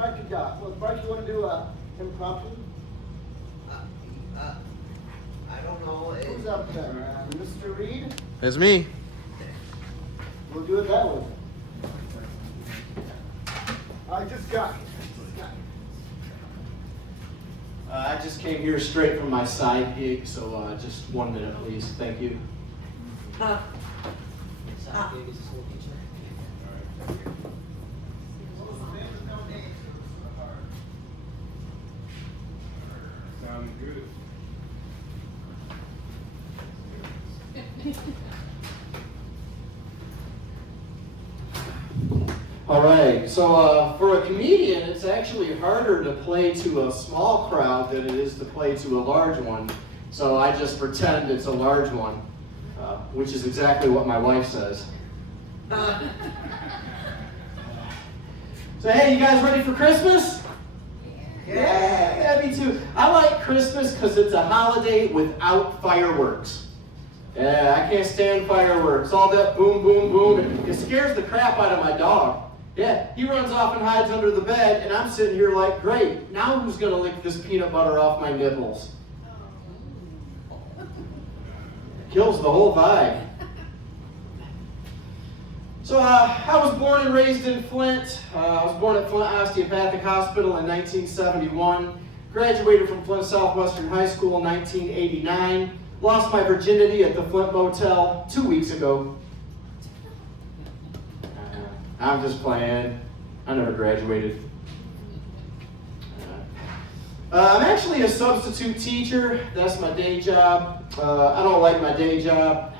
bike you got? What bike you want to do impromptu? I don't know. Who's up there? Mr. Reed? That's me. We'll do it that way. I just got. I just came here straight from my side gig, so just 1 minute, please. Thank you. Sounding good. All right, so for a comedian, it's actually harder to play to a small crowd than it is to play to a large one. So I just pretend it's a large one, which is exactly what my wife says. So hey, you guys ready for Christmas? Yeah, me too. I like Christmas because it's a holiday without fireworks. Yeah, I can't stand fireworks. All that boom, boom, boom. It scares the crap out of my dog. Yeah, he runs off and hides under the bed, and I'm sitting here like, great, now who's going to lick this peanut butter off my nipples? Kills the whole vibe. So I was born and raised in Flint. I was born at Flint Osteopathic Hospital in 1971. Graduated from Flint Southwestern High School in 1989. Lost my virginity at the Flint Motel 2 weeks ago. I'm just playing. I never graduated. I'm actually a substitute teacher. That's my day job. I don't like my day job.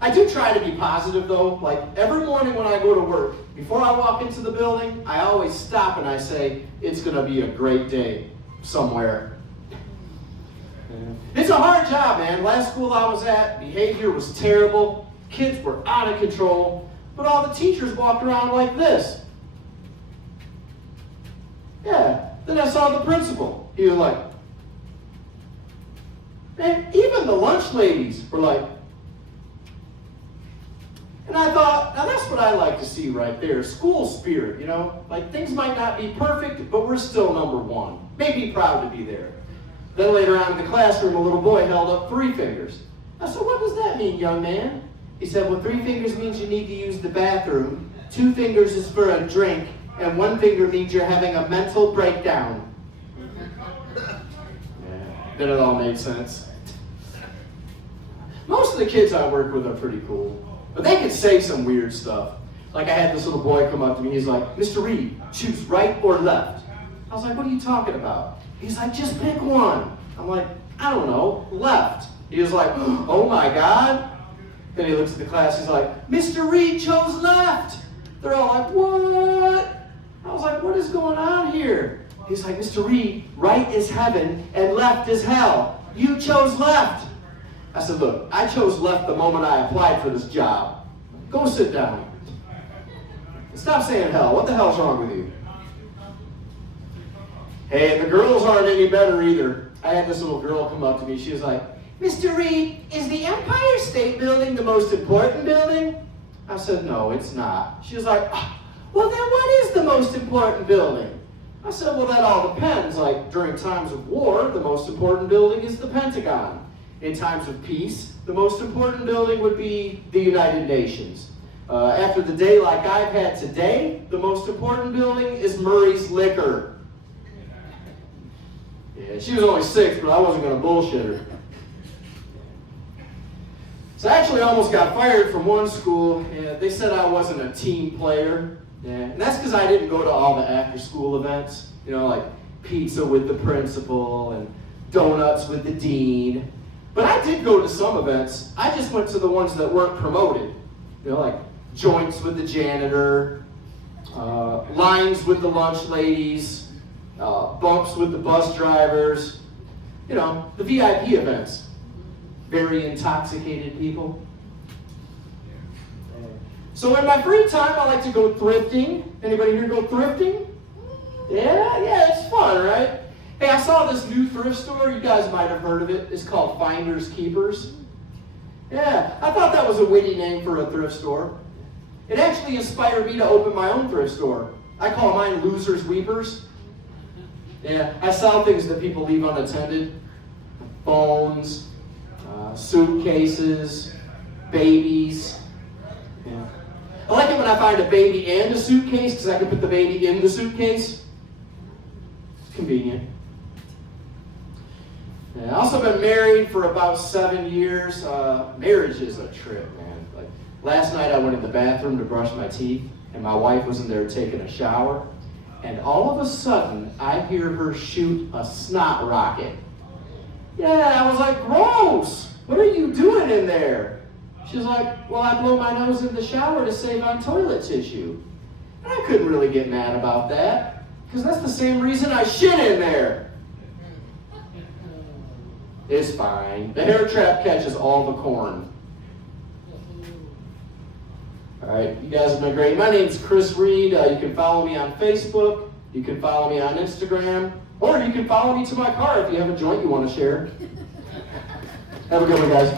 I do try to be positive though. Like every morning when I go to work, before I walk into the building, I always stop and I say, it's going to be a great day somewhere. It's a hard job, man. Last school I was at, behavior was terrible. Kids were out of control. But all the teachers walked around like this. Yeah. Then I saw the principal. He was like, and even the lunch ladies were like, and I thought, now that's what I like to see right there. School spirit, you know? Like things might not be perfect, but we're still number one. Made me proud to be there. Then later on in the classroom, a little boy held up 3 fingers. I said, what does that mean, young man? He said, well, 3 fingers means you need to use the bathroom, 2 fingers is for a drink, and 1 finger means you're having a mental breakdown. Then it all made sense. Most of the kids I work with are pretty cool, but they can say some weird stuff. Like I had this little boy come up to me, he's like, Mr. Reed, choose right or left. I was like, what are you talking about? He's like, just pick one. I'm like, I don't know, left. He was like, oh my God. Then he looks at the class, he's like, Mr. Reed chose left. They're all like, what? I was like, what is going on here? He's like, Mr. Reed, right is heaven and left is hell. You chose left. I said, look, I chose left the moment I applied for this job. Go sit down. Stop saying hell. What the hell's wrong with you? Hey, the girls aren't any better either. I had this little girl come up to me. She was like, Mr. Reed, is the Empire State Building the most important building? I said, no, it's not. She was like, oh, well, then what is the most important building? I said, well, that all depends. Like, during times of war, the most important building is the Pentagon. In times of peace, the most important building would be the United Nations. After the day like I've had today, the most important building is Murray's Liquor. Yeah, she was only 6, but I wasn't going to bullshit her. So I actually almost got fired from one school. Yeah, they said I wasn't a team player. Yeah, and that's because I didn't go to all the after-school events. You know, like pizza with the principal and donuts with the dean. But I did go to some events. I just went to the ones that weren't promoted. You know, like joints with the janitor, lines with the lunch ladies, bumps with the bus drivers. You know, the VIP events. Very intoxicated people. So in my free time, I like to go thrifting. Anybody here go thrifting? Yeah, it's fun, right? Hey, I saw this new thrift store. You guys might have heard of it. It's called Finders Keepers. Yeah, I thought that was a witty name for a thrift store. It actually inspired me to open my own thrift store. I call mine Losers Weepers. Yeah, I sell things that people leave unattended. Phones, suitcases, babies. Yeah. I like it when I find a baby and a suitcase because I can put the baby in the suitcase. It's convenient. Yeah, I've also been married for about 7 years. Marriage is a trip, man. Like last night I went in the bathroom to brush my teeth and my wife was in there taking a shower. And all of a sudden I hear her shoot a snot rocket. Yeah, I was like, gross! What are you doing in there? She's like, well, I blow my nose in the shower to save on toilet tissue. And I couldn't really get mad about that, because that's the same reason I shit in there. It's fine. The hair trap catches all the corn. All right, you guys have been great. My name's Chris Reed. You can follow me on Facebook. You can follow me on Instagram. Or you can follow me to my car if you have a joint you want to share. Have a good one, guys.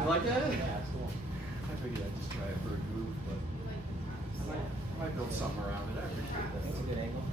You like that? Yeah, it's cool. I figured I'd just try it for a goof, but I might build something around it. I appreciate that. That's a good angle.